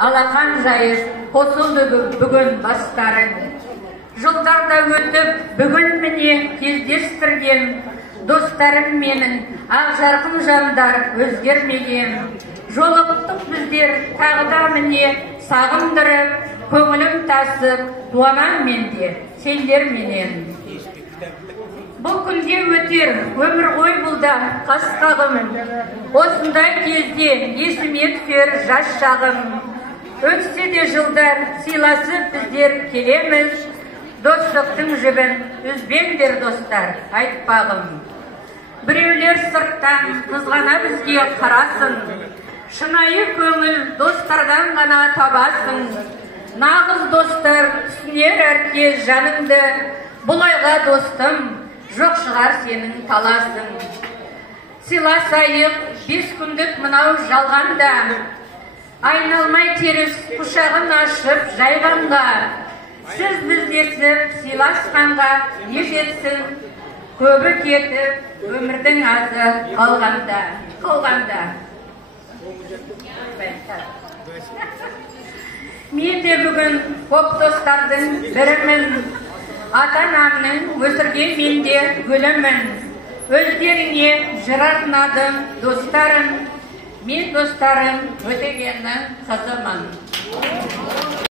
алақан жайып, қосылды бүгін бастарың. Жылдарда өтіп, бүгін міне кездестірген, достарым менің, ақ жарқын жандар өзгермеген. Жолықтық біздер тағда міне сағындырып, көңілім тасып, дуанам менде, сендер менен. Бұл күнде өтер, өмір ғой бұлда қасқағым. Осындай кезде есіме түсер жас шағым. Өтсе де жылдар сыйласып біздер келеміз. Достықтың жібін үзбеңдер достар, айтпағым. Біреулер сырттан қызғана бізге қарасын. Шынайы көңіл достардан ғана табасын. Нағыз достар түсінер әркез жаныңды. Бұл айға достым, жоқ шығар сенің таласың. Сыйласайық 5 күндік мынау жалғанда, айналмай теріс құшағын ашып жайғанға. Сіз біздесіп сыйласқанға не жетсін, көбі кетіп, өмірдің азы қалғанда. Мен де бүгін көп достардың бірімін. Ата-анамның өсірген менде гүлімін. Өздеріңе жыр арнадым достарым. Мен достарым Өтегеннің қызымын.